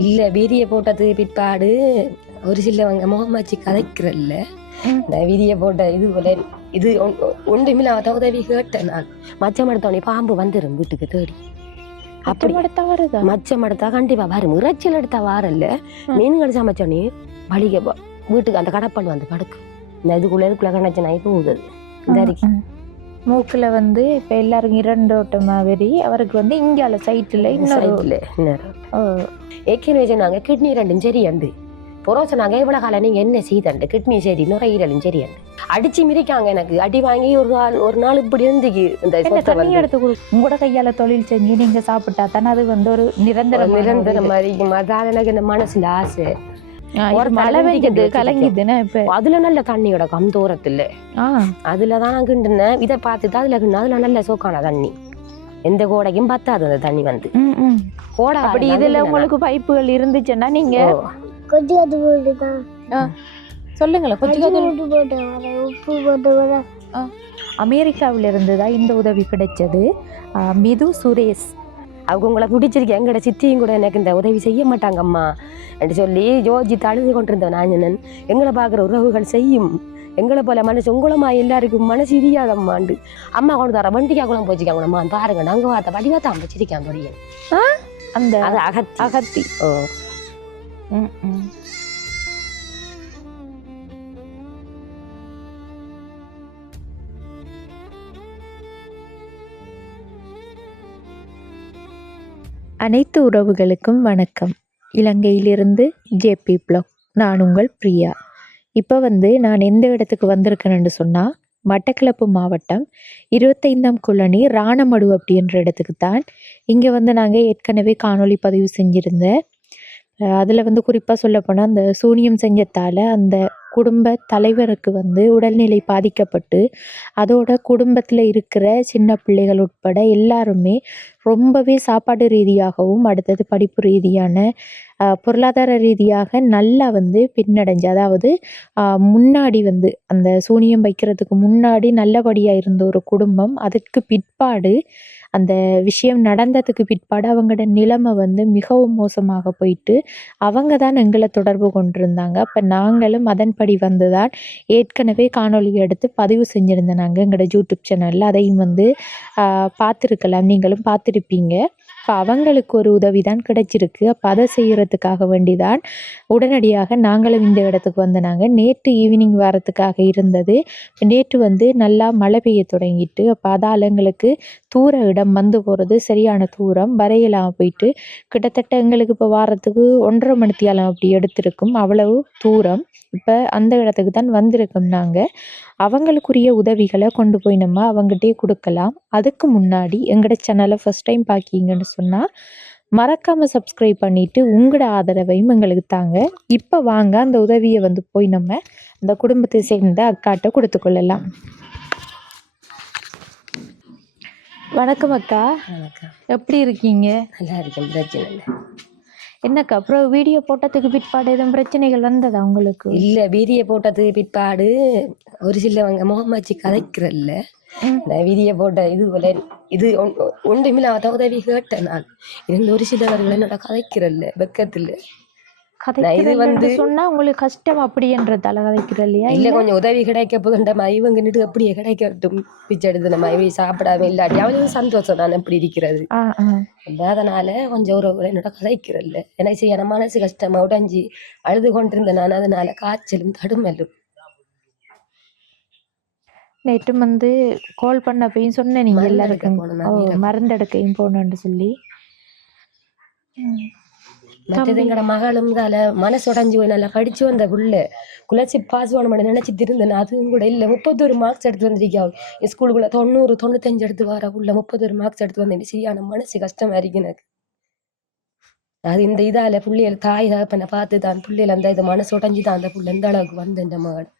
இல்ல வீதியை போட்டது பிற்பாடு ஒரு சிலவங்க முகமாச்சி கதைக்கிறல்ல இந்த வீதியை போட்ட இது போல இது ஒன்றுமில்ல உதவி கேட்டேன் நான். மச்சம் எடுத்தோடனே பாம்பு வந்துடும் வீட்டுக்கு தேடி. அப்படி மச்சம் எடுத்தா கண்டிப்பா வரும். இறைச்சல் எடுத்தா வாரல்ல மீன் கடிச்சா மச்சோடனே வலிக்க வீட்டுக்கு அந்த கடப்பாடு வந்து படுக்கு. இந்த இதுக்குள்ள கணச்சு நாய் போகுது இந்த அரிக்கு மூக்குல வந்து இப்ப எல்லாரும் 2 ஓட்டமா வெறி அவருக்கு வந்து இங்கால சைட்ல இன்னொரு ஏற்கனவே சொன்னாங்க கிட்னி 2 சரி அண்டு புறம் சொன்னாங்க இவ்வளவு காலம் நீங்க என்ன செய்தண்டு கிட்னி சரி நுரையீரலும் சரி அண்டு அடிச்சு மிதிக்காங்க. எனக்கு அடி வாங்கி ஒரு நாள் இப்படி இருந்துக்கு இந்த எடுத்து உங்களோட கையால தொழில் செஞ்சு நீங்க சாப்பிட்டா தானே அது வந்து ஒரு நிரந்தர மாதிரி அதான் எனக்கு இந்த மனசுல ஆசை. ஒரு மழை பெய்யுது கலங்கிதுன்னா இப்ப அதுல நல்ல தண்ணி கிடக்கும் தூரத்துல அதுலதான் நான் கிண்டுனேன். இதை பார்த்துதான் அதுல நல்ல சோக்கான தண்ணி எந்த கோடைக்கும் பத்தாது அந்த தண்ணி வந்து கோடை. அப்படி இதுல உங்களுக்கு பைப்புகள் இருந்துச்சுன்னா நீங்க சொல்லுங்களேன். அமெரிக்காவில இருந்துதான் இந்த உதவி கிடைச்சது. மிது சுரேஷ் அவங்க உங்களை பிடிச்சிருக்கேன். எங்கட சித்தியும் கூட எனக்கு இந்த உதவி செய்ய மாட்டாங்கம்மா என்று சொல்லி யோசித்து அழுது கொண்டிருந்தேன். நான் எங்களை பார்க்குற உறவுகள் செய்யும் எங்களை போல மனசு உங்களம்மா எல்லாருக்கும் மனசு இரியாதம்மாண்டு அம்மா கொண்டு தர வண்டிக்கா குளம் போச்சுக்காங்கம்மா பாருங்க நாங்க பார்த்த வடிவாத்தான் வச்சிருக்கேன் பொடியன் அந்த அது அகத்தி. அனைத்து உறவுகளுக்கும் வணக்கம். இலங்கையிலிருந்து ஜேபி பிளாக். நான் உங்கள் பிரியா. இப்போ நான் எந்த இடத்துக்கு வந்திருக்கேன்னு சொன்னால் மட்டக்களப்பு மாவட்டம் 25ஆம் குளனி ராணமடு அப்படின்ற இடத்துக்கு தான். இங்கே நாங்கள் ஏற்கனவே காணொளி பதிவு செஞ்சுருந்தேன். அதில் குறிப்பாக சொல்லப்போனால் அந்த சூனியம் செஞ்சத்தால் அந்த குடும்ப தலைவருக்கு உடல்நிலை பாதிக்கப்பட்டு அதோட குடும்பத்தில் இருக்கிற சின்ன பிள்ளைகள் உட்பட எல்லாருமே ரொம்பவே சாப்பாடு ரீதியாகவும் அடுத்தது படிப்பு ரீதியான பொருளாதார ரீதியாக நல்லா பின்னடைஞ்சு, அதாவது முன்னாடி அந்த சூனியம் வைக்கிறதுக்கு முன்னாடி நல்லபடியாக இருந்த ஒரு குடும்பம் அதுக்கு பிற்பாடு அந்த விஷயம் நடந்ததுக்கு பிற்பாடு அவங்களோட நிலைமை மிகவும் மோசமாக போயிட்டு அவங்க தான் எங்களை தொடர்பு கொண்டிருந்தாங்க. அப்போ நாங்களும் அதன்படி தான் ஏற்கனவே காணொலி எடுத்து பதிவு செஞ்சுருந்தேன். நாங்கள் எங்களோட யூடியூப் சேனலில் அதையும் பார்த்துருக்கலாம், நீங்களும் பார்த்துருப்பீங்க. இப்போ அவங்களுக்கு ஒரு உதவி தான் கிடைச்சிருக்கு. அப்போ அதை செய்கிறதுக்காக வேண்டிதான் உடனடியாக நாங்களும் இந்த இடத்துக்கு நாங்கள் நேற்று ஈவினிங் வரத்துக்காக இருந்தது. நேற்று நல்லா மழை பெய்ய தொடங்கிட்டு அப்போ அதால் எங்களுக்கு தூர இடம் போகிறது சரியான தூரம் வரையலாம் போயிட்டு கிட்டத்தட்ட எங்களுக்கு இப்போ வாரத்துக்கு 1.5 மணித்தியாலம் அப்படி எடுத்திருக்கும். அவ்வளவு தூரம். இப்போ அந்த இடத்துக்கு தான் வந்திருக்கோம். நாங்கள் அவங்களுக்குரிய உதவிகளை கொண்டு போய் நம்ம அவங்ககிட்டே கொடுக்கலாம். அதுக்கு முன்னாடி எங்களோட சேனலை ஃபஸ்ட் டைம் பார்க்கிங்கன்னு சொன்னால் மறக்காமல் சப்ஸ்கிரைப் பண்ணிவிட்டு உங்களோட ஆதரவையும் எங்களுக்கு தாங்க. இப்போ வாங்க அந்த உதவியை போய் நம்ம அந்த குடும்பத்தை சேர்ந்த அக்காட்ட கொடுத்து கொள்ளலாம். வணக்கம் அக்கா. எப்படி இருக்கீங்க? நல்லா இருக்கேன், பிரச்சனை இல்லை. என்னக்கா அப்புறம் வீடியோ போட்டதுக்கு பிற்பாடு எதுவும் பிரச்சனைகள் வந்ததா உங்களுக்கு? இல்ல வீடியோ போட்டது பிற்பாடு ஒரு சிலவங்க முகமாச்சி கதைக்கிறல்ல இந்த வீதியை போட்ட இது போல இது ஒன்றுமில்ல உதவி கேட்டேன் நான். இருந்து ஒரு சிலவர்கள் என்னோட கதைக்கிறல்ல வெக்கத்துல சொன்னா உங்களுக்கு கஷ்டம் அப்படின்றதால கதைக்கிற இல்லையா? இல்ல கொஞ்சம் உதவி கிடைக்க போதுன்ற இவங்க நிட்டு அப்படியே கிடைக்கட்டும் பிச்சை எடுத்து நம்ம சாப்பிடாம இல்லாட்டி அவளுக்கு சந்தோஷம் நான் எப்படி இருக்கிறது. அதனால கொஞ்சம் ஒரு என்னோட கதைக்கிறல்ல எனக்கு செய்ய மனசு கஷ்டமா உடஞ்சி அழுது கொண்டிருந்தேன் நான். அதனால காய்ச்சலும் தடுமலும். நேற்று கால் பண்ணப்பையும் சொன்னேன் நீங்க எல்லாருக்கும் மருந்தெடுக்கையும் போகணும்னு சொல்லி. மற்றதுங்கட மகளும் இதால மனசு உடஞ்சி போய் நல்லா படிச்சு வந்த புள்ள குலச்சி பாஸ் பண்ண நினைச்சிட்டு இருந்தேன். அதுவும் கூட இல்லை 31 மார்க்ஸ் எடுத்து வந்திருக்கா ஸ்கூலுக்குள்ள 90 95 எடுத்து வர உள்ள 31 மார்க்ஸ் எடுத்து வந்தேன். சரியான மனசு கஷ்டமா இருக்கு எனக்கு. அது இந்த இதால புள்ளையில தாய் தகப்பனை பார்த்து தான் புள்ளையில அந்த இது மனசு உடஞ்சி தான் அந்த புள்ள எந்த அளவுக்கு வந்து இந்த மகள்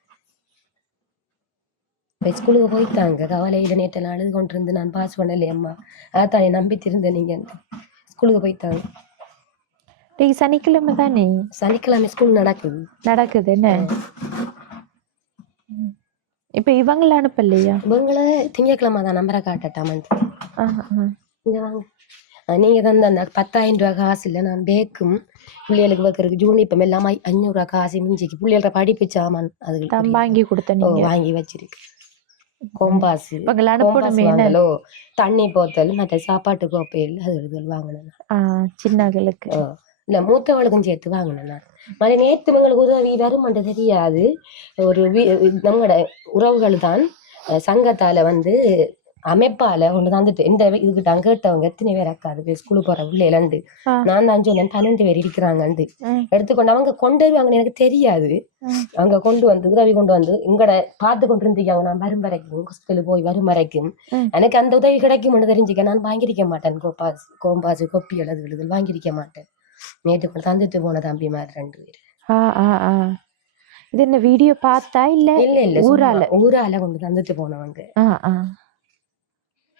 ஸ்கூலுக்கு போயிட்டாங்க. கவலையில நேற்று நான் அழுது கொண்டு இருந்து நான் பாஸ் பண்ணலையம்மா அதான் நம்பிட்டு இருந்தேன். நீங்க ஸ்கூலுக்கு போயிட்டாங்க. சனிக்கிழமை தானே? சனிக்கிழமை ஸ்கூல் நடக்குது என்ன? இப்ப இவங்கள அனுப்பலையா? இவங்கள திங்கக்கிழமை தான் நம்பரை காட்டட்டாமன்ட்டு. இங்க வாங்க. நீங்க தான் அந்த 10,000 ரூபாய் காசு இல்லை நான் பேக்கும் பிள்ளைகளுக்கு வைக்கிறதுக்கு யூனிஃபார்ம் எல்லாம் 500 ரூபா காசு மிஞ்சிக்கு பிள்ளைகள படிப்பு சாமான் அது வாங்கி கொடுத்த நீங்க வாங்கி வச்சிருக்கு. கோம்பாஸ் இவங்களை கோம்பாஸ் அனுப்பணுமே என்ன வாங்கலோ, தண்ணி போத்தல், மற்ற சாப்பாட்டு கோப்பையில் அது வாங்கினேன். சின்னகளுக்கு இல்ல மூத்தவளுக்கும் சேர்த்து வாங்கினேன் நான். மற்ற நேற்று எங்களுக்கு உதவி வருமென்று தெரியாது. ஒரு நம்மளோட உறவுகள் தான் சங்கத்தால அமைப்பால கொண்டு தந்துட்டு இந்த இதுக்கிட்ட கேட்டவங்க எத்தனை பேர் அக்காது ஸ்கூலுக்கு போற பிள்ளைலண்டு நான் தான் சொன்னேன் 12 பேர் இருக்கிறாங்கண்டு எடுத்துக்கொண்டு அவங்க கொண்டு வருவாங்கன்னு எனக்கு தெரியாது. அவங்க கொண்டு உதவி கொண்டு வந்து இங்கட பார்த்து கொண்டு இருந்தீங்க. நான் வரும் வரைக்கும் ஹாஸ்பிட்டலு போய் வரும் வரைக்கும் எனக்கு அந்த உதவி கிடைக்கும்னு தெரிஞ்சுக்க நான் வாங்கியிருக்க மாட்டேன். கோம்பாசு கொப்பி எழுது வாங்கியிருக்க மாட்டேன். நேற்று கொண்டு தந்துட்டு போன தம்பி மாதிரி 2 பேர். இது என்ன வீடியோ பார்த்தா இல்ல இல்ல ஊரால கொண்டு தந்துட்டு போனவங்க.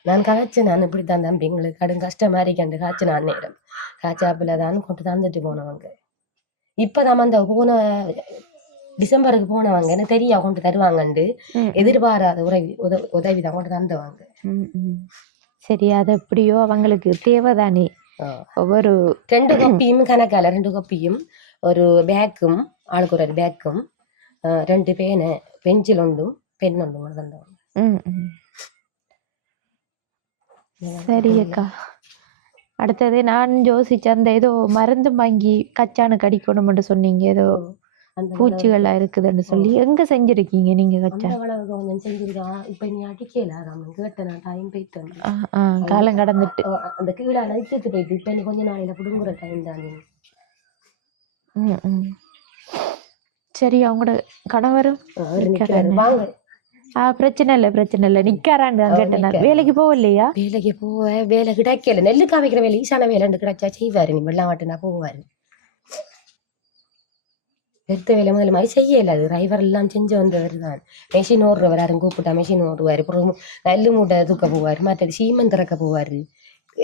நான் காய்ச்ச நான் இப்படித்தான் தம்பி எங்களுக்கு கடும் கஷ்டமா இருக்கேன் காய்ச்ச நான் நேரம் காய்ச்சாப்புல தான் கொண்டு தந்துட்டு போனவங்க. இப்பதான் அந்த போன டிசம்பருக்கு போனவங்க எனக்கு தெரியா கொண்டு தருவாங்கண்டு எதிர்பாராத உதவிதான் கொண்டு தந்தவங்க. சரி, அது எப்படியோ அவங்களுக்கு தேவைதானே. ஒவ்வொரு 2 கப்பியும் கணக்கால 2 கப்பியும் ஒரு பேக்கும் ஆளுக்கு ஒரு பேக்கும் 2 பேனை பெஞ்சில் ஒன்றும் பெண் ஒன்றும் கொண்டு தந்தவங்க. சரி அக்கா, அடுத்தது நான் யோசிச்ச அந்த ஏதோ மருந்து வாங்கி கச்சானுக்கு அடிக்கணும்னு சொன்னீங்க. ஏதோ பூச்சிகள்லாம் இருக்குதுன்னு சொல்லி எங்க செஞ்சிருக்கீங்க நீங்க கச்சா? இப்ப நீ அடிக்கல கேட்ட டைம் போயிட்டு காலம் கடந்துட்டு அந்த கீழே அடிச்சுட்டு போயிட்டு இப்ப நீ கொஞ்ச நாளையில புடுங்குற டைம் தானே. சரி, அவங்களோட கணவரும் வாங்க. பிரச்சனை இல்ல நிக்காரான்னு கேட்டேன். வேலைக்கு போகலையா? வேலைக்கு வேலை கிடைக்கல. நெல்லுக்கா வைக்கிற வேலை ஈசான வேலை கிடைச்சா செய்வாரு. நீ வெள்ளம் வாட்டினா போவாரு. பெருத்த வேலை முதல்ல மாதிரி செய்யல. அது டிரைவர் எல்லாம் செஞ்சு வந்தவர் தான். மெஷின் ஓடுறவர் யாரும் கூப்பிட்டா மெஷின் ஓடுவாரு. அப்புறம் நெல்லு மூட்டை தூக்க போவாரு. மற்றது சீமன் திறக்க போவாரு.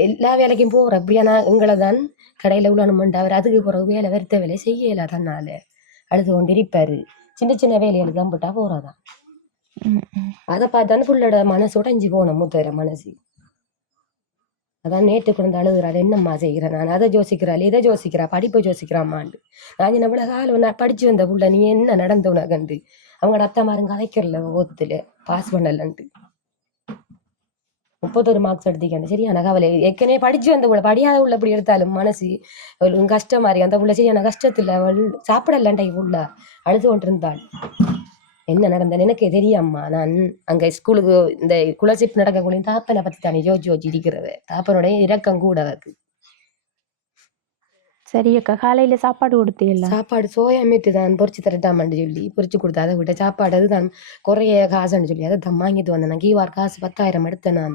எல்லா வேலைக்கும் போற. அப்படியானா எங்களை தான் கடையில உள்ளணுமெண்டு அவர் அதுக்கு பிறகு வேலை வெறுத்த வேலை செய்யல. தன்னால அழுது கொண்டு இருப்பாரு. சின்ன சின்ன வேலைகளுக்கு கம்பிட்டா போறதான். அதை பார்த்தானு புள்ளோட மனசு உடைஞ்சு போன மூத்தர மனசு. அதான் நேற்று கொண்டு அழுகுறாரு. என்னம்மா செய்கிறேன் நான் அதை யோசிக்கிறாள் இதை யோசிக்கிறா படிப்பை யோசிக்கிறாமாண்டு. நான் என்ன காலம் நான் படிச்சு வந்த புள்ள நீ என்ன நடந்த உனகண்டு அவங்களோட அத்தா மாருங்க அதைக்கிறல ஓத்துல பாஸ் பண்ணலன்ட்டு 31 மார்க்ஸ் எடுத்திக்கண்டு. சரியான கவலை. ஏற்கனவே படிச்சு வந்த புள்ள படியாத உள்ள அப்படி எடுத்தாலும் மனசு கஷ்டமா இருக்கு. அந்த புள்ள சரியான கஷ்டத்துல அவள் சாப்பிடலண்டை புள்ள அழுது கொண்டிருந்தாள். என்ன நடந்தேன்னு எனக்கு தெரியாம்மா. நான் அங்க ஸ்கூலுக்கு இந்த குலசிப்பு நடக்கக்கூடிய தாப்பனை பத்தி தானே யோசிச்சு இருக்கிறது. தாப்பனுடைய இரக்கம் கூட அவருக்கு. சரி அக்கா, காலையில சாப்பாடு கொடுத்தீங்களா? சாப்பாடு சோயா மீட்டு தான் பொரிச்சு தரட்டாமன்னு சொல்லி பொரிச்சு கொடுத்தா. அதை விட்ட சாப்பாடு அதுதான் குறைய காசுன்னு சொல்லி அதை தான் வாங்கிட்டு வந்தேன். நான் கீவார் காசு 10,000 எடுத்தேன் நான்.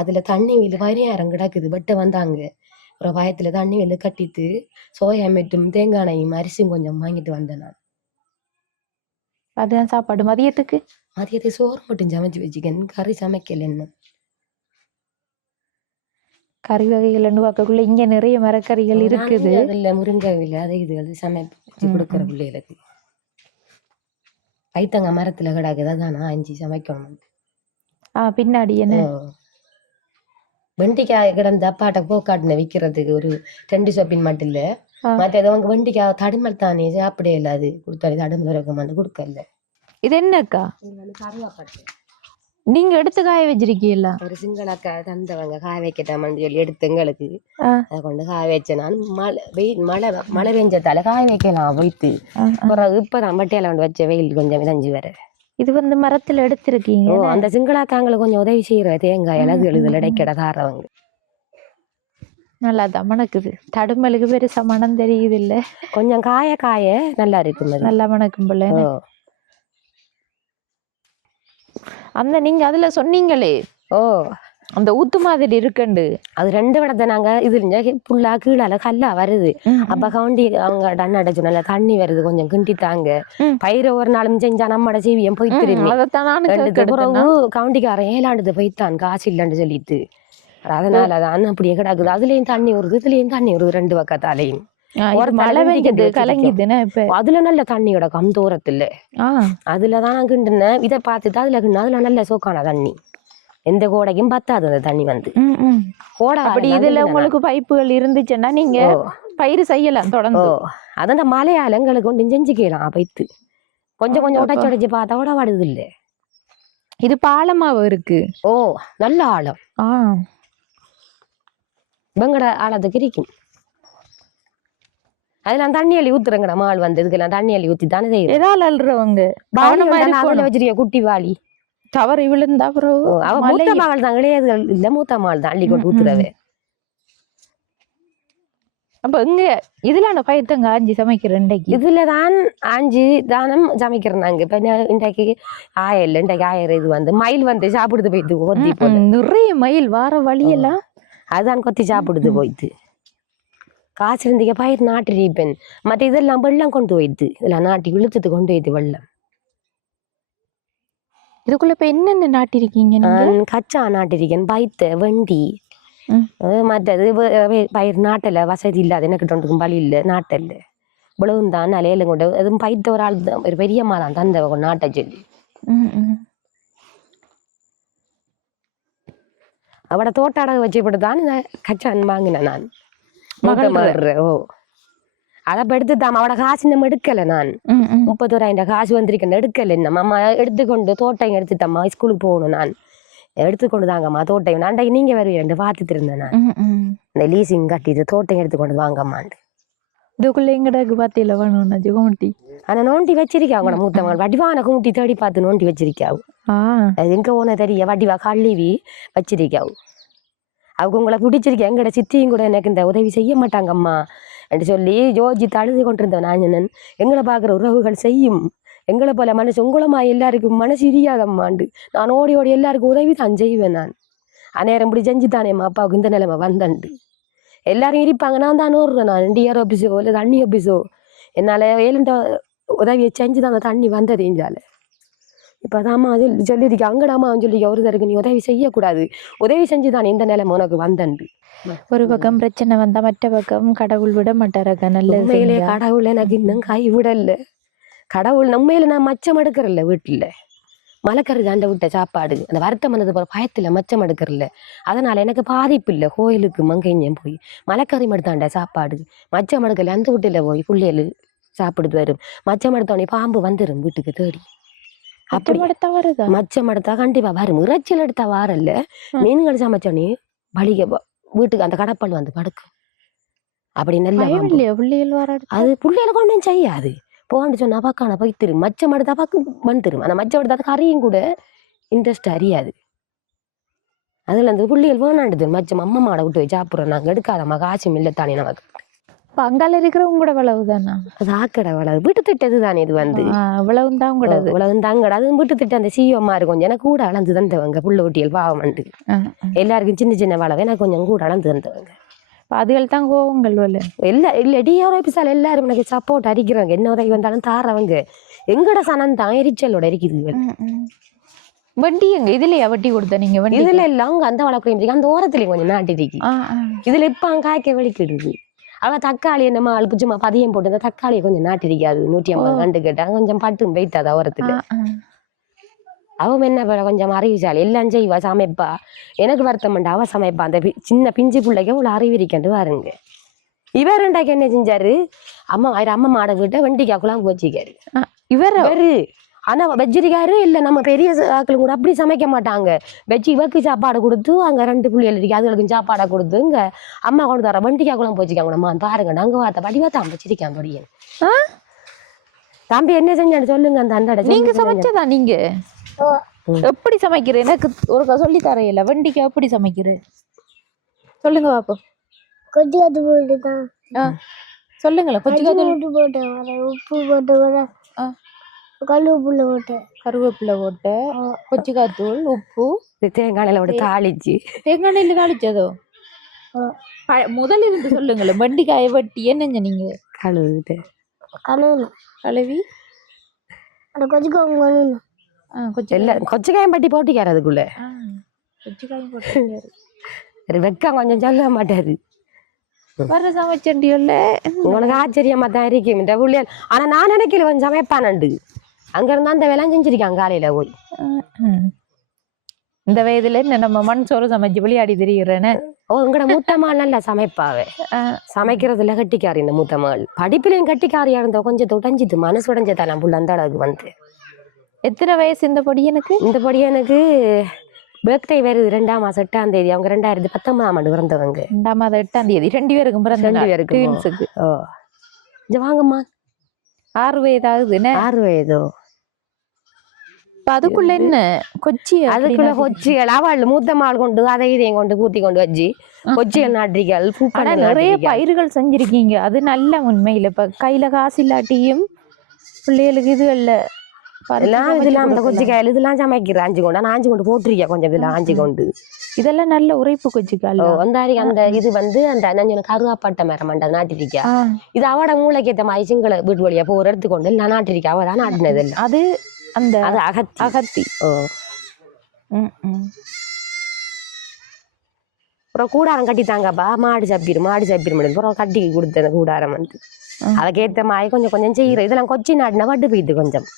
அதுல தண்ணி வீடு 10,000 கிடக்குது. வெட்ட வந்தாங்க. ஒரு பயத்துல தண்ணி வீடு கட்டிட்டு சோயா மீட்டும் தேங்காய் எண்ணெயும் அரிசியும் கொஞ்சம் வாங்கிட்டு வந்தேன் நான். அதுதான் சாப்பாடு. மதியத்துக்கு சோறு மட்டும் சமைச்சு வச்சுக்கேன். கறி சமைக்கல. என்ன கறி வகைகள் பார்க்கக்குள்ள இங்க நிறைய மரக்கறிகள் இருக்குது. அதுல முருங்கைவில அதை இது சமைச்சு கொடுக்குற பிள்ளைகளுக்கு பைத்தங்க மரத்துல கிடாக்குது. அதான் நான் 5 சமைக்கணும். பின்னாடி என்ன வெண்டிக்காய் கிடந்த அப்பாட்ட போக்காட்டுன விற்கிறதுக்கு ஒரு 2 ஷாப்பின் மட்டும் இல்ல. மற்ற அவங்க வெண்டிக்காய் தடுமல் தானே சாப்பிடே இல்லை. அது கொடுத்தாரு தடுமல் இருக்கமான்னு கொடுக்கல. இது என்னக்கா நீங்க எடுத்து காய வச்சிருக்கீங்களா? ஒரு சிங்களக்கா தந்தவங்க காய வைக்கட்டாமன்னு சொல்லி எடுத்து எங்களுக்கு அதை கொண்டு காய வச்ச. நான் மழை பெஞ்சத்தால காய வைக்கலாம் வைத்து பிறகு இப்பதான் மட்டையில கொண்டு வச்ச வெயில் கொஞ்சம் விளைஞ்சு வர. இது மரத்துல எடுத்திருக்கீங்க. அந்த சிங்களாக்காங்களுக்கு கொஞ்சம் உதவி செய்யற தேங்காய் எழுது எழுதல் இடைக்கிட தாரவங்க. நல்லாதான் மணக்குது. தடுமலுக்கு பெருசா மனம் தெரியுது இல்ல. கொஞ்சம் காய காய நல்லா இருக்கும். நல்லா மணக்கும் போல. அந்த நீங்க அதுல சொன்னீங்களே அந்த ஊத்து மாதிரி இருக்குண்டு அது 2 விடத்தை நாங்க இது புல்லா கீழால கல்லா வருது. அப்ப கவுண்டி அவங்க அண்ணாட சொன்னால தண்ணி வருது கொஞ்சம் கிண்டித்தாங்க. பயிரை ஒரு நாளும் செஞ்சா நம்மட சீவியம் போயிட்டு கவுண்டிக்காரன் 7 போய்த்தான் காசு இல்லைன்னு சொல்லிட்டு. அதனால அதான் அப்படியே கிடக்குது. அதுலயும் தண்ணி வருது இதுலயும் தண்ணி வருது 2 பக்கத்தாலையும். அதுல நல்ல தண்ணி கிடக்கும் தூரத்துல. அதுலதான் கிண்டுனேன். இதை பார்த்துட்டு அதுல கிண்ண அதுல நல்ல சோக்கான தண்ணி எந்த கோடைக்கும் பத்தாது அந்த தண்ணி வந்து கோடை அப்படி இதுல உங்களுக்கு பைப்புகள் இருந்துச்சுன்னா நீங்க பயிர் செய்யலாம் தொடர்ந்து. அதான் மலையால எங்களுக்கு கொண்டு செஞ்சுக்கலாம் பைத்து கொஞ்சம் கொஞ்சம் உடைச்சு பார்த்தா கூட வாடுது இல்லை. இது பாலமாவும் இருக்கு. நல்ல ஆழம். வெங்கட ஆழத்துக்கு இருக்கும். அதெல்லாம் தண்ணி அள்ளி ஊத்துறங்கடா மால் வந்து இதுக்கெல்லாம் தண்ணி அள்ளி ஊத்தி தானே செய்யும். ஏதாவது அல்றவங்க வச்சிருக்க குட்டி வாளி தவறு விழுந்தா அவ மூத்த மகள் தான் கிடையாது இல்ல மூத்த மகள் தான் அள்ளி கொண்டு ஊத்துறவே. அப்ப இங்க இதுல பயிர்த்தங்க ஆஞ்சி சமைக்கிறேன். இதுலதான் ஆஞ்சி தானம் சமைக்கிறேன். இப்ப இன்றைக்கு ஆயல் இன்றைக்கு ஆயிரம் இது வந்து மயில் வந்து சாப்பிடுது போயிட்டு கொத்தி போல நிறைய மயில் வார வழியெல்லாம் அதுதான் கொத்தி சாப்பிடுது போயிட்டு. காசு இருந்தீங்க பயிர் நாட்டிருப்பேன். மற்ற இதெல்லாம் வெள்ளம் கொண்டு போயிடுது. இதெல்லாம் நாட்டி இழுத்துட்டு கொண்டு போயிடுது வெள்ளம். இதுக்குள்ள இப்ப என்னென்ன நாட்டிருக்கீங்க? கச்சா நாட்டிருக்கேன், பைத்த வெண்டி மற்றது பயிர் நாட்டல வசதி இல்லாத எனக்கு தொண்டுக்கும் பலி இல்லை நாட்டல்ல இவ்வளவும் தான் அலையில கொண்டு அதுவும் பைத்த ஒரு ஆள் தான் ஒரு பெரியம்மா தான் தந்த நாட்டை சொல்லி அவட தோட்டாட வச்சுப்பட்டுதான் கச்சான் வாங்கினேன் நான் மகள். அதை எடுத்துதான் அவட காசு நம்ம எடுக்கல. நான் 31,000 காசு வந்திருக்கேன் எடுக்கல. நம்ம அம்மா எடுத்துக்கொண்டு தோட்டம் எடுத்துட்டம்மா ஸ்கூலுக்கு போகணும். நான் எடுத்துக்கொண்டு தாங்கம்மா தோட்டம் அன்றைக்கு நீங்க வருவீங்க பார்த்துட்டு இருந்தேன். நான் இந்த லீசிங் கட்டிட்டு தோட்டம் எடுத்துக்கொண்டு வாங்கம்மாண்டு. இதுக்குள்ள எங்கடாக்கு பாத்தியில வேணும்னா ஜுகமுட்டி ஆனா நோண்டி வச்சிருக்கா அவங்க மூத்தவங்க வடிவான குமுட்டி தேடி பார்த்து நோண்டி வச்சிருக்காவு. அது எங்க போன தெரிய வடிவா கழுவி வச்சிருக்காவு. அவங்க உங்களை பிடிச்சிருக்கேன். எங்கட சித்தியும் கூட எனக்கு இந்த உதவி செய்ய மாட்டாங்கம்மா என்று சொல்லி ஜோஜி தழுது கொண்டிருந்தவன் நாஞ்சனன். எங்களை பார்க்குற உறவுகள் செய்யும் எங்களை போல மனசு உங்களமா எல்லாருக்கும் மனசு இரியாதம்மாண்டு நான் ஓடி ஓடி எல்லாருக்கும் உதவி தான் செய்வேன். நான் அந்நேரம் இப்படி செஞ்சுதானேம்மா அப்பாவுக்கு இந்த நிலைமை வந்தண்டு எல்லாரும் இருப்பாங்க. நான் தான் ஓடுறேன். நான் டிஆர் ஆஃபீஸோ இல்லை தண்ணி ஆஃபீஸோ என்னால் ஏழுண்ட உதவியை செஞ்சு தான் அந்த தண்ணி வந்தது எஞ்சால. இப்போ அதாம்மா அது சொல்லியிருக்கேன் அங்கடாமா சொல்லியிருக்க ஒரு தருக்கு நீ உதவி செய்யக்கூடாது உதவி செஞ்சுதான் இந்த நிலைமை உனக்கு வந்தண்டு. ஒரு பக்கம் பிரச்சனை வந்தா மற்ற பக்கம் கடவுள் விட மாட்டாரக்கா. நல்ல உண்மையிலே கடவுள் எனக்கு இன்னும் கை விடல. கடவுள் நம்மையில நான் மச்சம் எடுக்கிறல்ல வீட்டில் மலைக்கறி தாண்ட விட்ட சாப்பாடு அந்த வருத்தம் வந்தது போல பயத்தில் மச்சம் எடுக்கிறல்ல. அதனால எனக்கு பாதிப்பு இல்லை. கோயிலுக்கு மங்கைஞ்சம் போய் மலைக்கறி மடுத்தாண்ட சாப்பாடு மச்சம் எடுக்கல. அந்த வீட்டில் போய் புள்ளைகள் சாப்பிடுது வரும். மச்சம் எடுத்தோடனே பாம்பு வந்துடும் வீட்டுக்கு தேடி. அப்படி வருதா மச்சம் எடுத்தா கண்டிப்பா வரும். இறைச்சல் எடுத்தா வாரல்ல மீன்கள் சமைச்சோடனே வலிக வீட்டுக்கு அந்த கடப்பல் வந்து படுக்கும். அப்படி நல்ல அது புள்ளைகளை கொண்டு செய்யாது போன்னு சொன்னா பக்கான பைத்திரும் மச்சம் எடுத்தா பக்கம் வந்துடும். அந்த மச்சம் எடுத்தா கறியும் கூட இன்ட்ரெஸ்ட் அறியாது. அதுல அந்த புள்ளிகள் வேணாண்டுது மச்சம் அம்மா மாடை விட்டு போய் சாப்பிட்றோம். நாங்கள் எடுக்காதம்மா காசும் இல்லைத்தானே நமக்கு. அங்கால இருக்கிறவங்க கூட விளவு தானா? அது ஆக்கடை விளவு வீட்டு திட்டது தானே. இது வந்து இவ்வளவும் தான் கூட இவ்வளவும் தாங்கடா. அது வீட்டு திட்டம் அந்த சிஓமா இருக்கும் எனக்கு கூட அளந்து தந்தவங்க. புள்ள ஒட்டியல் பாவம்ண்டு எல்லாருக்கும் சின்ன சின்ன வளவை எனக்கு கொஞ்சம் கூட அளந்து தந்தவங்க. அதுகள் தான் கோவங்கள் எல்லாம் இல்லை டிஆர் ஆஃபீஸால் எல்லாரும் எனக்கு சப்போர்ட் அடிக்கிறவங்க. என்ன உதவி வந்தாலும் தாரவங்க. எங்கட சனம் தான் எரிச்சலோட இருக்குது. வட்டி எங்க இதுலயா வட்டி கொடுத்த நீங்க? இதுல எல்லாம் அங்க அந்த வளர்க்குறீங்க அந்த ஓரத்துலயும் கொஞ்சம் நாட்டிருக்கு. இதுல இப்ப காய்க்க வெளிக்கிடுது. அவ தக்காளி என்னமா அழுப்புச்சுமா பதியம் போட்டு அந்த தக்காளியை கொஞ்சம் நாட்டிருக்காது. 150 கண்டு கேட்டாங்க கொஞ்சம் பட்டும் வைத்தாத ஓரத்துல. அவன் என்ன கொஞ்சம் அறிவிச்சாள் எல்லாம் செய்வா சமைப்பா. எனக்கு வருத்தம் பண்ண அவ சமைப்பா. அந்த சின்ன பிஞ்சு பிள்ளைக்கு அவ்வளோ அறிவிரிக்கண்டு வாருங்க. இவர் ரெண்டாக்கு என்ன செஞ்சாரு அம்மா மாடை விட்ட வெண்டிக்காய் குழம்பு வச்சிக்காரு. இவர் ஆனா வச்சிருக்காரு இல்ல நம்ம பெரிய ஆக்கள் கூட அப்படி சமைக்க மாட்டாங்க. வச்சு இவருக்கு சாப்பாடு கொடுத்து அங்க 2 புள்ளிகள் இருக்கு அதுகளுக்கு சாப்பாடை கொடுத்து இங்க அம்மா கொண்டு தர வெண்டிக்காய் குழம்பு வச்சுக்காங்க. நம்ம பாருங்க நாங்க பார்த்த படி பார்த்தா வச்சிருக்கேன் பொடியன். தம்பி என்ன செஞ்சான்னு சொல்லுங்க. அந்த அண்டாட நீங்க சமைச்சதா? நீங்க எப்படி சமைக்கிற எனக்கு ஒரு சொல்லி தரையில வெண்டிக்காய் எப்படி சமைக்கிற சொல்லுங்க பாப்போம். கொச்சிக்காத்து போட்டுதான் சொல்லுங்களேன். கொச்சிக்காத்து போட்டேன் உப்பு போட்டு கருவேப்பிலை போட்டேன் கருவேப்பிலை போட்ட கொச்சிக்காத்தூள் உப்பு தேங்காயில விட தாளிச்சு தேங்காயில தாளிச்சதோ முதல்ல இருந்து சொல்லுங்களேன். வெண்டிக்காயை வெட்டி என்ன நீங்க கழுவிட்டு கழுவி அந்த கொச்சிக்காய் கொச்சிக்காயம் பட்டி போட்டிக்காரு. அதுக்குள்ள கொச்சிக்காயும் போட்டு வெக்கம் கொஞ்சம் சொல்ல மாட்டாரு. வர சமைச்சண்டியோல உங்களுக்கு ஆச்சரியமா தான் இருக்கும் இந்த புள்ளியல். ஆனா நான் நினைக்கல கொஞ்சம் சமைப்பானண்டு. அங்க இருந்தா அந்த வேலை செஞ்சிருக்கான் காலையில போய். இந்த வயதுல என்ன நம்ம மண் சோறு சமைச்சு விளையாடி திரிகிறேன்னு. உங்களோட மூத்த மகள் நல்லா சமைப்பாவே. சமைக்கிறதுல கட்டிக்காரி இந்த மூத்த மகள். படிப்புலையும் கட்டிக்காரியா இருந்த கொஞ்சம் உடைஞ்சிது, மனசு உடைஞ்சதான் புள்ள அந்த அளவுக்கு வந்து. எத்தனை வயசு இந்த பொடியனுக்கு? இந்த பொடியனுக்கு பர்த்டே வருது 2ஆம் மாசம் 8ஆம் தேதி. அவங்க 2019ஆம் ஆண்டு பிறந்தவங்க. 2ஆம் மாதம் 8ஆம் தேதி 2 பேருக்கும் பிறந்த 2 நாள். பேருக்கும். ட்வின்ஸுக்கு. ஓ இங்க வாங்கம்மா. 6 வயது ஆகுதுன்னு. 6 வயதோ. அதுக்குள்ள என்ன கொச்சி? அதுக்குள்ள கொச்சிகள் அவள் மூத்த மாள் கொண்டு அதை இதையும் கொண்டு கூட்டி கொண்டு வச்சு கொச்சிகள் நாட்டிகள் ஆனா நிறைய பயிர்கள் செஞ்சிருக்கீங்க. அது நல்ல உண்மையில. இப்ப கையில காசு இல்லாட்டியும் பிள்ளைகளுக்கு இது இல்ல எல்லாம் இதெல்லாம் அந்த கொச்சிக்காயில் இதெல்லாம் சமைக்கிறேன். 5 கொண்டு நான் 5 கொண்டு போட்டிருக்கேன். கொஞ்சம் இதில் 5 கொண்டு இதெல்லாம் நல்ல உரைப்பு கொச்சிக்கால். அந்த இது வந்து அந்த நஞ்சு கருவாப்பட்ட மரம் அந்த நாட்டிருக்கா. இது அவட மூளைக்கேற்ற மாதிரி சிங்கள வீட்டு வழியா போற எடுத்துக்கொண்டு நான் நாட்டிருக்கேன். அவ தான் நாட்டினது இல்லை. அது அந்த அது அகத்தி. அகத்தி. அப்புறம் கூடாரம் கட்டித்தாங்கப்பா. மாடு சப்பிரும் அப்புறம் கட்டி கொடுத்த அந்த கூடாரம் வந்து அதுக்கேற்ற மாதிரி கொஞ்சம் கொஞ்சம் செய்யற. இதெல்லாம் கொச்சி நாட்டினா பட்டு போயிட்டு கொஞ்சம்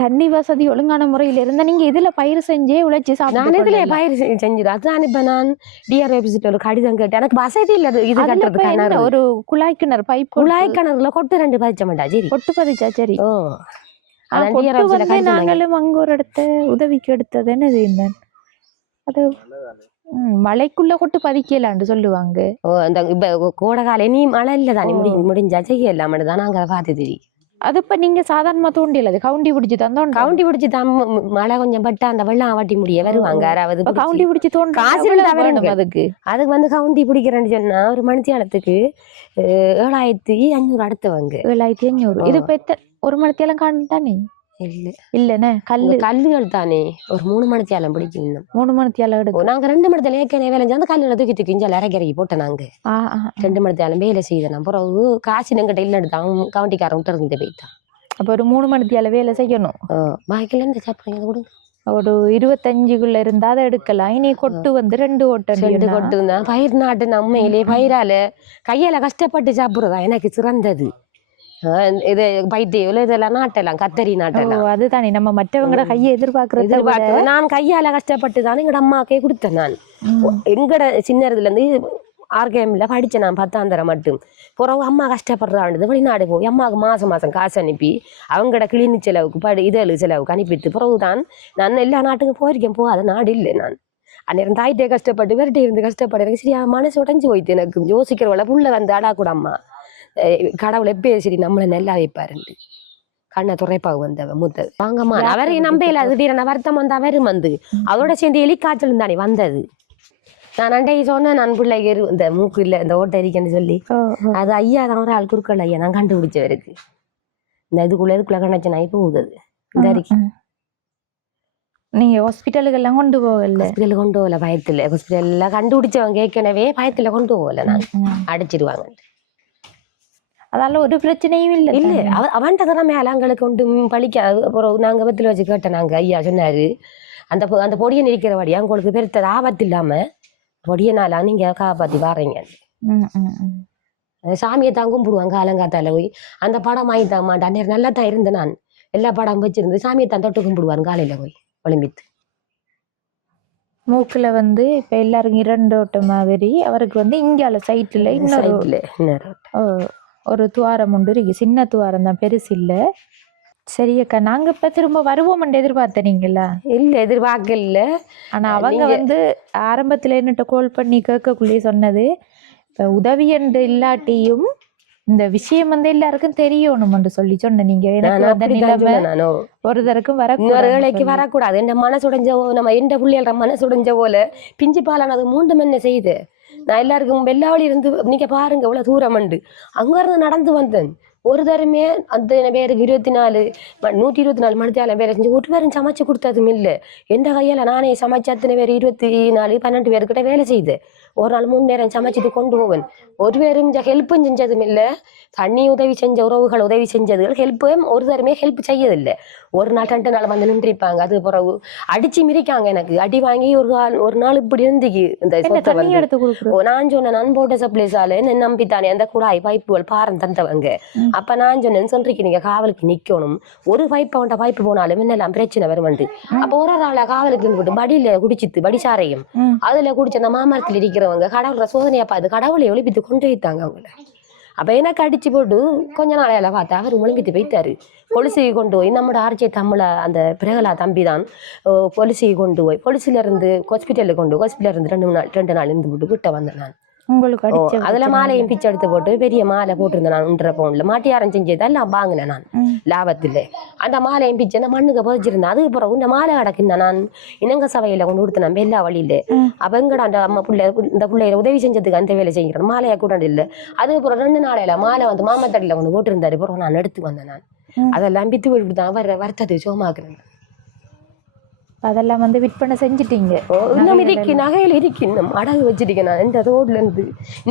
தண்ணி வசதி ஒழுங்கான முறையில இருந்தா நீங்க இதுல பயிர் செஞ்சே உழைச்சி சாப்பிட. நான் இதுல பயிர் செஞ்சிடும். அதுதான் இப்ப நான் டிஆர் வெப்சைட் ஒரு கடிதம் கேட்டேன். எனக்கு வசதி இல்ல இது கட்டுறதுக்கு. ஒரு குழாய் கிணறு பைப் குழாய் கிணறுல கொட்டு 2 பதிச்ச மாட்டா. சரி கொட்டு பதிச்சா சரி. ஓ நாங்களும் அங்க ஒரு இடத்த உதவிக்கு எடுத்தது என்னது இருந்தேன். அது மழைக்குள்ள கொட்டு பதிக்கலான்னு சொல்லுவாங்க. ஓ அந்த இப்ப கோடைகால நீ மழை இல்ல தானே முடிஞ்சா செய்யலாம் மட்டும்தான் நாங்க பார்த்து தெரியும். அது இப்ப நீங்க சாதாரணமா தோண்டியல அது கவுண்டி பிடிச்சி தந்தோம். கவுண்டி பிடிச்சி தான் மழை கொஞ்சம் பட்டா அந்த வெள்ளம் ஆவாட்டி முடிய வருவாங்க. யாராவது கவுண்டி பிடிச்சி தோண்ட காசு அதுக்கு வந்து கவுண்டி பிடிக்கிறேன்னு சொன்னா ஒரு மணித்தியாலத்துக்கு 7500 அடுத்தவங்க. 7500. இது இப்ப ஒரு மணித்தியாலம் காண்டானே இல்ல இல்லன்னு கல்லுகள் தானே. ஒரு 3 மணித்தியாலம் பிடிக்கும். 3 மணித்தியாலம் எடுக்கும். நாங்க 2 மணித்தியாலம் ஏற்கனவே வேலை செஞ்சு அந்த கல்லுல தூக்கி இஞ்சால இறக்கி போட்டேன். நாங்க 2 மணித்தியாலம் வேலை செய்தேன். அப்புறம் காசு எங்கிட்ட இல்ல எடுத்தான் கவுண்டிக்காரன் விட்டு இருந்து போயிட்டான். அப்ப ஒரு 3 மணித்தியாலம் வேலை செய்யணும். பாக்கில இருந்து சாப்பிடுங்க கொடுங்க. ஒரு 25குள்ள இருந்தா அதை எடுக்கலாம். இனி கொட்டு வந்து 2 கொட்டு தான் பயிர் நாட்டு நம்மையிலே பயிரால கையால கஷ்டப்பட்டு சாப்பிடுறதா எனக்கு சிறந்தது. இது பைத்தியம் இதெல்லாம் நாட்டலாம். கத்தரி நாட்டலாம். அதுதானே நம்ம மற்றவங்களோட கையை எதிர்பார்க்கறது. நான் கையால கஷ்டப்பட்டு தானே எங்கட அம்மாக்கே கொடுத்தேன். நான் எங்கட சின்னதுல இருந்து ஆர்கேம்ல படிச்சேன். நான் 10ஆம் தரம் மட்டும். பிறகு அம்மா கஷ்டப்படுறான்றது வெளிநாடு போய் அம்மாவுக்கு மாசம் காசு அனுப்பி அவங்களோட கிளினிக் செலவுக்கு இதழு செலவுக்கு அனுப்பிட்டு பிறகுதான் நான் எல்லா நாட்டுக்கும் போயிருக்கேன். போகாத நாடு இல்லை. நான் அந்நேரம் தாய்ட்டே கஷ்டப்பட்டு விரட்டி இருந்து கஷ்டப்பட்டு எனக்கு சரியா மனசு உடஞ்சி போயிட்டு. எனக்கு யோசிக்கிறவள புள்ள வந்து அடா கூட அம்மா கடவுளை பேசி நம்மளை நல்லா வைப்பாருண்டு கண்ணை துறைப்பாக வந்தவ மூத்தது வாங்கம்மா. அவரை நம்பையில அது தீரன வருத்தம் வந்து அவரும் வந்து அதோட சேர்ந்து எலிக்காய்ச்சல் தானே வந்தது. நான் அண்டைக்கு சொன்னேன் நான் பிள்ளைக்கு இந்த மூக்கு இல்லை இந்த ஓட்டை இருக்கேன்னு சொல்லி அது ஐயா தான் ஒரு ஆள் குறுக்கள் ஐயா நான் கண்டுபிடிச்சவருக்கு. இந்த இதுக்குள்ள கணச்சு நாய் போகுது. இந்த அறிக்கை நீங்க ஹாஸ்பிட்டலுக்கெல்லாம் கொண்டு போகல? ஹாஸ்பிட்டல் கொண்டு போகல. பயத்துல ஹாஸ்பிட்டல்ல கண்டுபிடிச்சவங்க ஏற்கனவே பயத்துல கொண்டு போகல. நான் அடிச்சிடுவாங்க. அதால ஒரு பிரச்சனையும் இல்லை. இல்லை அவன்கிட்ட தான் மேலாங்களுக்கு கொண்டு பழிக்காது. அப்புறம் நாங்கள் பத்தில் வச்சு கேட்டேன். நாங்கள் ஐயா சொன்னார் அந்த பொடியை நிற்கிறபடியா உங்களுக்கு பெருத்தது ஆபத்து இல்லாம பொடியனால நீங்க காப்பாற்றி வாரீங்க. சாமியை தான் கும்பிடுவாங்க அலங்காத்தால போய் அந்த படம் வாங்கி தான் மாட்டான். நல்லா தான் இருந்தேன். நான் எல்லா படம் வச்சிருந்து சாமியை தான் தொட்டு கும்பிடுவாங்க காலையில போய் ஒலிம்பித்து. மூக்குல வந்து இப்ப எல்லாருக்கும் 2 ஓட்ட மாதிரி அவருக்கு வந்து இங்கால சைட்ல இன்னொரு ஒரு துவாரம் உண்டு இருக்கு. சின்ன துவாரம் தான், பெருசு இல்லை. சரியக்கா நாங்க இப்ப திரும்ப வருவோம் எதிர்பார்த்தீங்களா? இல்ல எதிர்பார்க்கல. ஆனா அவங்க வந்து ஆரம்பத்துல என்னட்ட கால் பண்ணி கேட்கக்குள்ளே சொன்னது இப்ப உதவி என்று இல்லாட்டியும் இந்த விஷயம் வந்து எல்லாருக்கும் தெரியணும்னு சொல்லி சொன்ன. நீங்க ஒரு தரக்கும் வேலைக்கு வரக்கூடாது. என் மனசுடைஞ்ச நம்ம எந்த பிள்ளைகள மனசுடைஞ்ச போல பிஞ்சு பாலானது 3 என்ன செய்யுது. நான் எல்லாருக்கும் வெள்ளாவளி இருந்து நீங்க பாருங்க இவ்வளவு தூரம் உண்டு. அங்க இருந்து நடந்து வந்தேன். ஒரு தரமே அந்த பேருக்கு 124 மணித்தாலும் வேலை செஞ்சு ஒரு பேரும் சமைச்சு கொடுத்ததும் இல்லை. எந்த கையால நானே சமைச்சு அத்தனை பேர் 24 12 பேருக்கிட்ட வேலை செய்யுது. ஒரு நாள் 3 நேரம் சமைச்சிட்டு கொண்டு போவேன். ஒரு பேரும் ஹெல்ப்பும் செஞ்சதும் இல்லை, தண்ணி உதவி செஞ்ச உறவுகள் உதவி செஞ்சதுகள் ஹெல்ப்பும் ஒரு தரமே ஹெல்ப் செய்யதில்லை. ஒரு நாள் 2 நாள் வந்து நின்றுப்பாங்க. அது பிறகு அடிச்சு மிரிக்காங்க. எனக்கு அடி வாங்கி ஒரு நாள் இப்படி இருந்துக்கு இந்த சொத்தை வந்து நான் சொன்னேன், நான் போட்ட சப்ளைஸால என்ன நம்பித்தானே அந்த குழாய் பைப்புகள் பாரம் தந்தவங்க. அப்ப நான் சொன்னேன், சொல்றீங்க நீங்க காவலுக்கு நிக்கணும், ஒரு பைப் அவன்கிட்ட பைப்பு போனாலும் என்னெல்லாம் பிரச்சனை வருவண்டு. அப்ப ஒரு ஆளா காவலுக்கு நின்று படியில குடிச்சிட்டு படிசாரையும் அதுல குடிச்ச அந்த மாமரத்தில் இருக்கிறவங்க கடவுள சோதனையா பார்த்து கடவுளை ஒளிப்பித்து கொண்டு வைத்தாங்க அவங்கள. அப்ப எனக்கு அடிச்சு போட்டு கொஞ்ச நாளையில பார்த்தா அவர் முழுங்கிட்டு போயிட்டாரு. பொலிசிக்கு கொண்டு போய் நம்மளோட ஆர்ஜே தமிழ அந்த பிரகலா தம்பி தான் பொலிசிக்கு கொண்டு போய் பொலிசில இருந்து ஹாஸ்பிட்டலுக்கு ஹாஸ்பிட்டல் இருந்து 2 நாள் இருந்து விட்டு விட்ட வந்தேன் நான். உங்களுக்கு அதுல மாலையும் பிச்சை எடுத்து போட்டு பெரிய மாலை போட்டிருந்தேன் நான் 1.5 பவுன்ல. மாட்டியாரம் செஞ்சதெல்லாம் வாங்கினேன் நான் லாபத்துல. அந்த மாலையும் பிச்சை அந்த மண்ணுக்கு பதிச்சிருந்தேன். அதுக்கு பிறகு இந்த மாலை அடக்குந்தேன் நான் இனங்க சபையில கொண்டு கொடுத்தேன் வெள்ளா வழியில. அப்ப எங்கடா அந்த அம்மா பிள்ளை இந்த பிள்ளையில உதவி செஞ்சதுக்கு அந்த வேலை செய்கிறேன் மாலையா கூட இல்லை. அதுக்கு பிறகு 2 நாளையில மாலை வந்து மாமத்தடியில கொண்டு போட்டிருந்தாரு. பிறகு நான் எடுத்து வந்தேன் நான். அதெல்லாம் பித்து போட்டு தான் வருத்தத்தை சோமாக்குறேன். அதெல்லாம் வந்து விற்பனை செஞ்சுட்டீங்க? இன்னும் இருக்கு, நகையில இருக்கு, இன்னும் அடகு வச்சிருக்கேன் நான். இந்த தோடுல இருந்து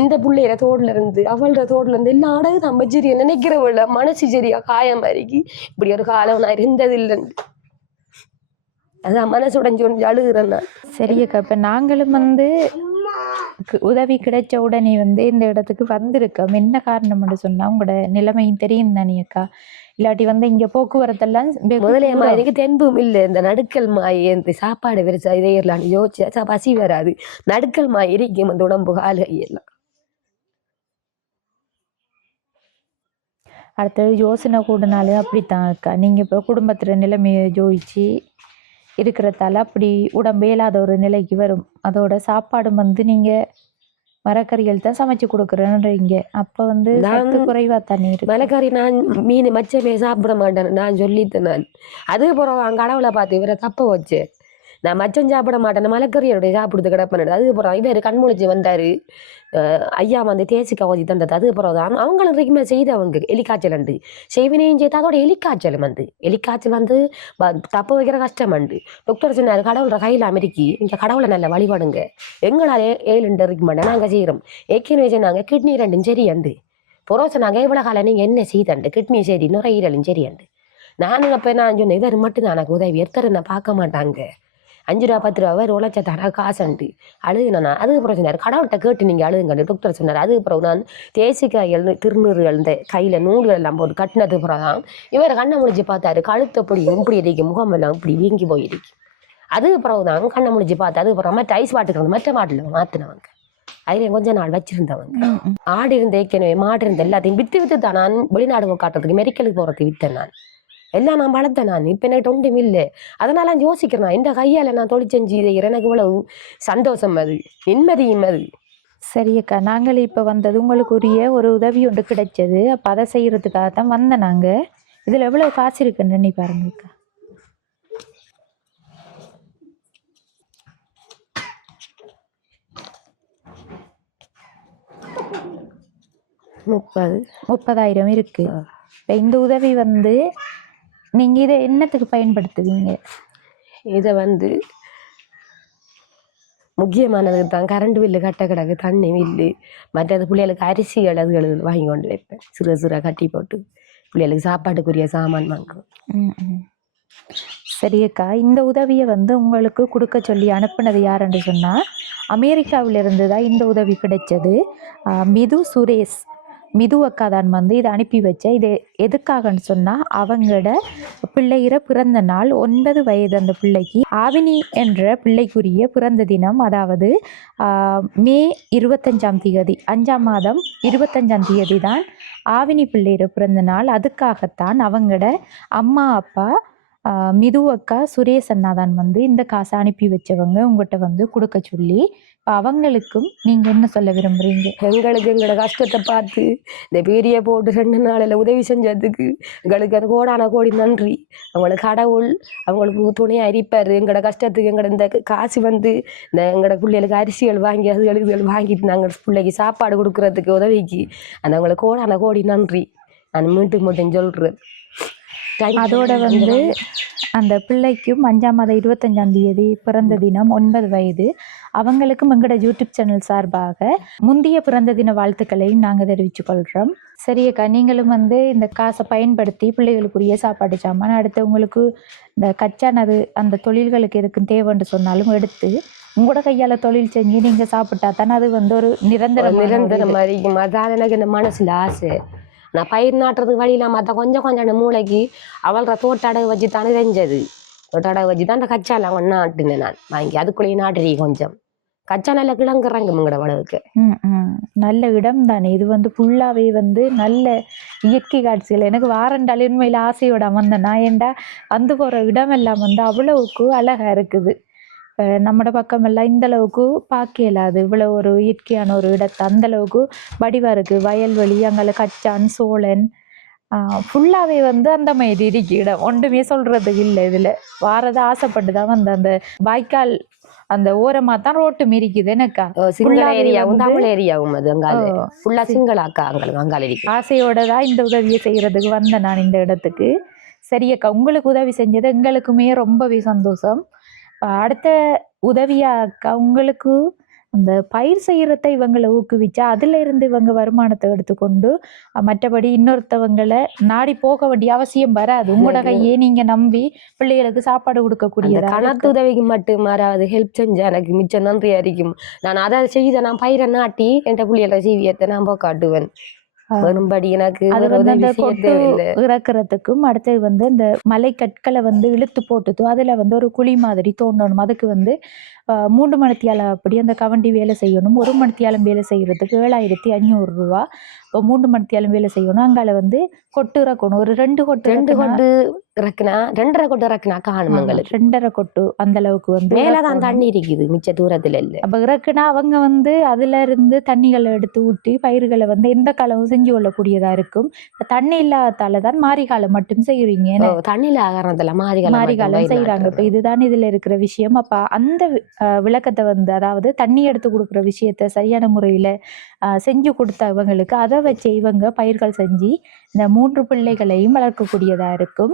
இந்த பிள்ளையில தோடுல இருந்து அவளோட தோடுல இருந்து எல்லாம் அடகு தான் வச்சிருக்கேன். நினைக்கிறவள மனசு சரியா காயம் மாறிக்கு இப்படி ஒரு காலம் நான் இருந்தது இல்லைன்னு அதான் மனசு உடைஞ்சு அழுகுறேன் நான். சரியக்கா, இப்ப நாங்களும் வந்து உதவி கிடைச்ச உடனே வந்து இந்த இடத்துக்கு வந்திருக்கோம். என்ன காரணம்னு சொன்னா உங்களோட நிலைமையும் தெரியும் தானே அக்கா. இல்லாட்டி வந்து இங்க போக்குவரத்தெல்லாம் முதலைய மாதிரி தென்பும் இல்லை. இந்த நடுக்கல் மாய் இந்த சாப்பாடு விரிச்சா இதே இரலான்னு யோசிச்சா பசி வராது. நடுக்கல் மாய் இருக்கும் அந்த உடம்பு கால் கையெல்லாம். அடுத்தது யோசனை கூடனாலும் அப்படித்தான் அக்கா. நீங்க இப்போ குடும்பத்துல நிலைமையை ஜோதிச்சு இருக்கிறதால அப்படி உடம்பு இயலாத ஒரு நிலைக்கு வரும். அதோட சாப்பாடும் வந்து நீங்க மரக்கறிகள் தான் சமைச்சு கொடுக்குறேன்றீங்க. அப்ப வந்து சத்து குறைவா தண்ணி இருக்கு. மலைக்கறி நான் மீன் மச்சமே சாப்பிட மாட்டேன் நான் சொல்லிட்டேன் நான். அதுக்கு பிறகு கடவுளை பார்த்து இவரை தப்ப வச்சு நான் மச்சம் சாப்பிட மாட்டேன், மலைக்கறியோடைய சாப்பிடுறது கிடப்பேன். அதுக்கப்புறம் இவர் கண்முழிச்சு வந்தாரு. ஐயா வந்து தேசி கவச்சி தந்தது. அதுக்கப்புறம் தான் அவங்களும் ரெகுமே செய்தவங்க எலிக்காய்ச்சல் உண்டு செய்வினையும் செய்து அதோட எலிக்காய்ச்சல் வந்து தப்ப வைக்கிற கஷ்டம் உண்டு. டாக்டர் சொன்னார், கடவுளோட கையில் அமெரிக்கி இங்கே கடவுளை நல்ல வழிபாடுங்க, எங்களால் 7 இருக்க மாட்டேன் நாங்கள் செய்கிறோம். ஏற்கனவே சொன்னாங்க கிட்னி 2 சரி அண்டு புறோ சொன்னாங்க இவ்வளோ காலம் நீங்கள் என்ன செய்தண்டு கிட்னி சரி நுரையீரலும் சரி அண்டு. நானும் அப்போ நான் சொன்னேன் இவர் மட்டும் தான் எனக்கு உதவி எடுத்துற நான் பார்க்க மாட்டாங்க. 5 ரூபா 10 ரூபா உழைச்ச தர காசுண்டு அழுகுனா. அதுக்கப்புறம் சொன்னார் கடவுள்கிட்ட கேட்டு நீங்கள் அழுகுங்கண்டு டாக்டர் சொன்னார். அதுக்கப்புறம் நான் தேசிக்காய்கள் திருநீறுகள் இந்த கையில் நூல்கள் எல்லாம் போட்டு கட்டினது அப்புறம் தான் இவர் கண்ணை முடிச்சு பார்த்தாரு. கழுத்து இப்படி இருக்கு, முகமெல்லாம் இப்படி வீங்கி போயிருக்கு. அதுக்கப்புறம் தான் கண்ணை முடிச்சு பார்த்து அதுக்கப்புறம் மற்ற ஐஸ் வாட்டுக்கிறது மற்ற மாட்டில் மாற்றினவங்க. அதுலேயும் கொஞ்ச நாள் வச்சிருந்தவங்க. ஆடு இருந்த ஏற்கனவே மாடு இருந்த எல்லாத்தையும் வித்து தான் நான் வெளிநாடு காட்டுறதுக்கு மெடிக்கலுக்கு போகிறதுக்கு விற்றேன் நான். எல்லாம் நான் வளர்த்தேன் நான். இப்போ எனக்கு ஒன்றும் இல்லை. அதனால நான் யோசிக்கிறேன் இந்த கையால் நான் தொழில் செஞ்சு எனக்கு இவ்வளவு சந்தோஷம் அது நிம்மதியும் அது. சரியக்கா, நாங்கள் இப்போ வந்தது உங்களுக்கு உரிய ஒரு உதவி ஒன்று கிடைச்சது. அப்போ அதை செய்யறதுக்காக தான் வந்தேன் நாங்கள். இதில் எவ்வளோ காசு இருக்குன்னு நீ பாருங்கக்கா. $30,000 இருக்கு. இப்போ இந்த உதவி வந்து நீங்க இதை என்னத்துக்கு பயன்படுத்துவீங்க? இதை வந்து முக்கியமானது தான். கரண்ட் பில்லு கட்ட கிடக்கு, தண்ணி பில்லு, மற்றது பிள்ளைகளுக்கு அரிசிகள் அதுகள் வாங்கி கொண்டு வைப்பேன். சிறு கட்டி போட்டு பிள்ளைகளுக்கு சாப்பாட்டுக்குரிய சாமான் வாங்குவேன். சரியக்கா, இந்த உதவியை வந்து உங்களுக்கு கொடுக்க சொல்லி அனுப்புனது யாருன்னு சொன்னால் அமெரிக்காவிலிருந்து தான் இந்த உதவி கிடைச்சது. மிது அக்கா தான் வந்து இதை அனுப்பி வச்ச. இது எதுக்காகன்னு சொன்னால் அவங்களோட பிள்ளைகிற பிறந்த நாள் 9 வயது அந்த பிள்ளைக்கு. ஆவினி என்ற பிள்ளைக்குரிய பிறந்த தினம், அதாவது மே 25ஆம் தேதி 5ஆம் மாதம் 25ஆம் தேதி தான் ஆவினி பிள்ளைகிற பிறந்த நாள். அதுக்காகத்தான் அவங்களோட அம்மா அப்பா மிது அக்கா சுரேஷ் அண்ணா தான் வந்து இந்த காசை அனுப்பி வச்சவங்க உங்கள்கிட்ட வந்து கொடுக்க சொல்லி. அவங்களுக்கும் நீங்கள் என்ன சொல்ல விரும்புகிறீங்க? எங்களுக்கு எங்களோட கஷ்டத்தை பார்த்து இந்த பெரிய போட்டு 2 நாளில் உதவி செஞ்சதுக்கு எங்களுக்கு அது கோடான கோடி நன்றி. அவங்களுக்கு கடவுள் அவங்களுக்கு துணையாக இருப்பார். எங்களோட கஷ்டத்துக்கு எங்களோட இந்த காசு வந்து இந்த எங்களோட பிள்ளைகளுக்கு அரிசிகள் வாங்கி அதுகளுக்கு வாங்கிட்டு நாங்கள் பிள்ளைக்கு சாப்பாடு கொடுக்குறதுக்கு உதவிக்கு அந்த அவங்களுக்கு கோடான கோடி நன்றி நான் மீண்டும் சொல்கிறேன். அதோட வந்து அந்த பிள்ளைக்கும் 5ஆம் மாதம் 25ஆம் தேதி பிறந்த தினம் 9 வயது. அவங்களுக்கும் எங்களோட யூடியூப் சேனல் சார்பாக முந்தைய பிறந்த தின வாழ்த்துக்களையும் நாங்கள் தெரிவித்துக் கொள்கிறோம். சரி அக்கா, நீங்களும் வந்து இந்த காசை பயன்படுத்தி பிள்ளைகளுக்குரிய சாப்பாடு சாமான் அடுத்தவங்களுக்கு இந்த கச்சானது அந்த தொழில்களுக்கு எதுக்கும் தேவைன்னு சொன்னாலும் எடுத்து உங்களோட கையால் தொழில் செஞ்சு நீங்கள் சாப்பிட்டா தானே அது வந்து ஒரு நிரந்தரம் மாதிரி அதான் எனக்கு இந்த மனசுல ஆசை. நான் பயிர் நாட்டுறதுக்கு வழியில மற்ற கொஞ்சம் அந்த மூளைக்கு அவளோட தோட்டடகு வச்சு தானே செஞ்சது. தோட்டடகு வச்சு தான் அந்த கச்சாலாம் ஒன்று நாட்டுனேன் நான் வாங்கி. அதுக்குள்ளேயே நாட்டுறீ கொஞ்சம் கச்சா நல்ல கிழங்குறாங்க உங்களோட வளவுக்கு. நல்ல இடம் தானே இது வந்து ஃபுல்லாகவே வந்து நல்ல இயற்கை காட்சிகள். எனக்கு வாரண்டாலே உண்மையில் ஆசையோட வந்தேன் நான். ஏண்டா வந்து போகிற இடம் எல்லாம் வந்து அவ்வளவுக்கு அழகாக இருக்குது. நம்மட பக்கமெல்லாம் இந்த அளவுக்கு பார்க்க இயலாது. இவ்வளோ ஒரு இயற்கையான ஒரு இடத்தை அந்தளவுக்கு வடிவாக இருக்குது. வயல்வெளி அங்கே கச்சான் சோழன் ஃபுல்லாகவே வந்து அந்த மாதிரி இருக்கு இடம். ஒன்றுமே சொல்கிறதுக்கு இல்லை. இதில் வாரதை ஆசைப்பட்டு தான் வந்து அந்த வாய்க்கால் அந்த ஓரமாக தான் ரோட்டு மிரிக்குது. எனக்கா சிங்கள ஏரியாவும் தமிழ் ஏரியாவும் அது அங்கால ஃபுல்லாக சிங்களாக்கா அங்கால இருக்கு. ஆசையோட தான் இந்த உதவியை செய்கிறதுக்கு வந்தேன் நான் இந்த இடத்துக்கு. சரியக்கா, உங்களுக்கு உதவி செஞ்சது எங்களுக்குமே ரொம்பவே சந்தோஷம். அடுத்த உதவியாக்கா உங்களுக்கு அந்த பயிர் செய்கிறத இவங்களை ஊக்குவிச்சா அதில் இருந்து இவங்க வருமானத்தை எடுத்துக்கொண்டு மற்றபடி இன்னொருத்தவங்களை நாடி போக வேண்டிய அவசியம் வராது. உங்களோட கையே நீங்கள் நம்பி பிள்ளைகளுக்கு சாப்பாடு கொடுக்கக்கூடிய கணத்து உதவிக்கு மட்டும் மாறாது ஹெல்ப் செஞ்சா எனக்கு மிச்சம் நன்றியா இருக்கும். நான் அதை செய்த நான் பயிரை நாட்டி என் பிள்ளைகள சீவியத்தை நான் காட்டுவேன். வரும்படி எனக்கு அது வந்து அந்த கொட்டு இறக்குறதுக்கும் அடுத்தது வந்து இந்த மலை கற்களை வந்து இழுத்து போட்டுதோ அதில் வந்து ஒரு குழி மாதிரி தோண்டணும். அதுக்கு வந்து 3 மணித்தியாலம் அப்படி அந்த கவண்டி வேலை செய்யணும். 1 மணித்தியாலம் வேலை செய்கிறதுக்கு 7500 ரூபா. இப்போ 3 மணித்தியாலம் வேலை செய்யணும். அங்கால வந்து கொட்டு இறக்கணும். ஒரு 2 கொட்டு இறக்குனா 2.5 கொட்டு இறக்குனா காணும். 2.5 கொட்டு அந்த அளவுக்கு வந்து மேலதான் தண்ணி இருக்குது, மிச்ச தூரத்துல இல்லை. அப்போ இறக்குனா அவங்க வந்து அதுல இருந்து தண்ணிகளை எடுத்து ஊற்றி பயிர்களை வந்து எந்த காலமும் செஞ்சு கொள்ளக்கூடியதா இருக்கும். தண்ணி இல்லாதால தான் மாரிகாலம் மட்டும் செய்யறீங்க. தண்ணியில ஆகாரத்துல மாரிகாலம் செய்யறாங்க. இப்போ இதுதான் இதுல இருக்கிற விஷயம். அப்ப அந்த விளக்கத்தை வந்து அதாவது தண்ணி எடுத்து கொடுக்குற விஷயத்த சரியான முறையில செஞ்சு கொடுத்தவங்களுக்கு அதை வச்சு இவங்க பயிர்கள் செஞ்சு இந்த 3 பிள்ளைகளையும் வளர்க்கக்கூடியதா இருக்கும்.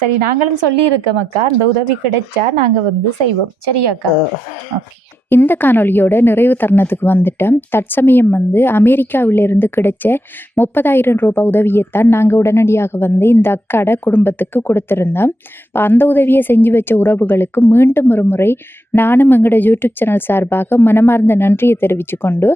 சரி, நாங்களும் சொல்லி இருக்கோம் அக்கா, அந்த உதவி கிடைச்சா நாங்க வந்து செய்வோம். சரியாக்கா? ஓகே. இந்த காணொலியோட நிறைவு தருணத்துக்கு வந்துட்டோம். தற்சமயம் வந்து அமெரிக்காவிலிருந்து கிடைச்ச 30,000 ரூபாய் உதவியைத்தான் நாங்கள் உடனடியாக வந்து இந்த அக்காட குடும்பத்துக்கு கொடுத்துருந்தோம். அந்த உதவியை செஞ்சு வச்ச உறவுகளுக்கு மீண்டும் ஒரு முறை நானும் எங்களோட யூடியூப் சேனல் சார்பாக மனமார்ந்த நன்றியை தெரிவித்து கொண்டு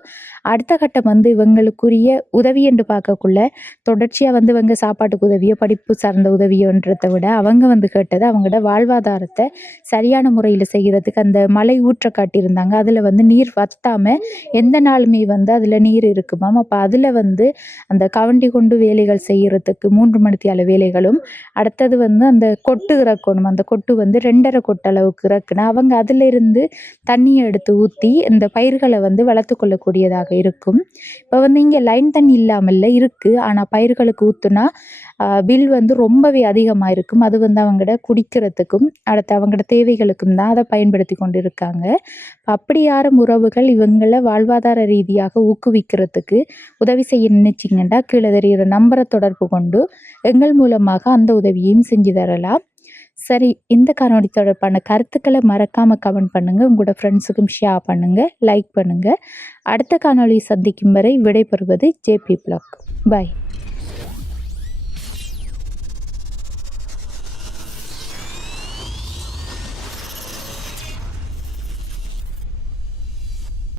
அடுத்த கட்டம் வந்து இவங்களுக்குரிய உதவி என்று பார்க்கக்குள்ள தொடர்ச்சியாக வந்து இவங்க சாப்பாட்டுக்கு உதவியோ படிப்பு சார்ந்த உதவியோன்றதை விட அவங்க வந்து கேட்டது அவங்களோட வாழ்வாதாரத்தை சரியான முறையில் செய்கிறதுக்கு அந்த மலை ஊற்ற காட்டியிருந்தாங்க. அதில் வந்து நீர் வத்தாமல் எந்த நாளுமே வந்து அதில் நீர் இருக்குமாம். அப்போ அதில் வந்து அந்த கவண்டி கொண்டு வேலைகள் செய்கிறதுக்கு 3 மணித்தியால வேலைகளும் அடுத்தது வந்து அந்த கொட்டு இறக்கணும். அந்த கொட்டு வந்து 2.5 கொட்டு அளவுக்கு இறக்குனா அவங்க அதில் இருந்து தண்ணியை எடுத்து ஊற்றி இந்த பயிர்களை வந்து வளர்த்து கொள்ளக்கூடியதாக இருக்கும். இப்போ வந்து இங்கே லைன் தண்ணி இல்லாமல் இருக்குது. ஆனால் பயிர்களுக்கு ஊற்றுனா பில் வந்து ரொம்பவே அதிகமாக இருக்கும். அது வந்து அவங்களோட குடிக்கிறதுக்கும் அடுத்து அவங்களோட தேவைகளுக்கும் தான் அதை பயன்படுத்தி கொண்டு இருக்காங்க. அப்படி யாரும் உறவுகள் இவங்களை வாழ்வாதார ரீதியாக ஊக்குவிக்கிறதுக்கு உதவி செய்ய நினைச்சிங்கன்னா கீழே தெரிகிற நம்பரை தொடர்பு கொண்டு எங்கள் மூலமாக அந்த உதவியையும் செஞ்சு தரலாம். சரி, இந்த காணொளி தொடர்பான கருத்துக்களை மறக்காமல் கமெண்ட் பண்ணுங்கள். உங்களோட ஃப்ரெண்ட்ஸுக்கும் ஷேர் பண்ணுங்கள், லைக் பண்ணுங்கள். அடுத்த காணொளி சந்திக்கும் வரை விடைபெறுவது ஜேபி பிளாக். பாய்.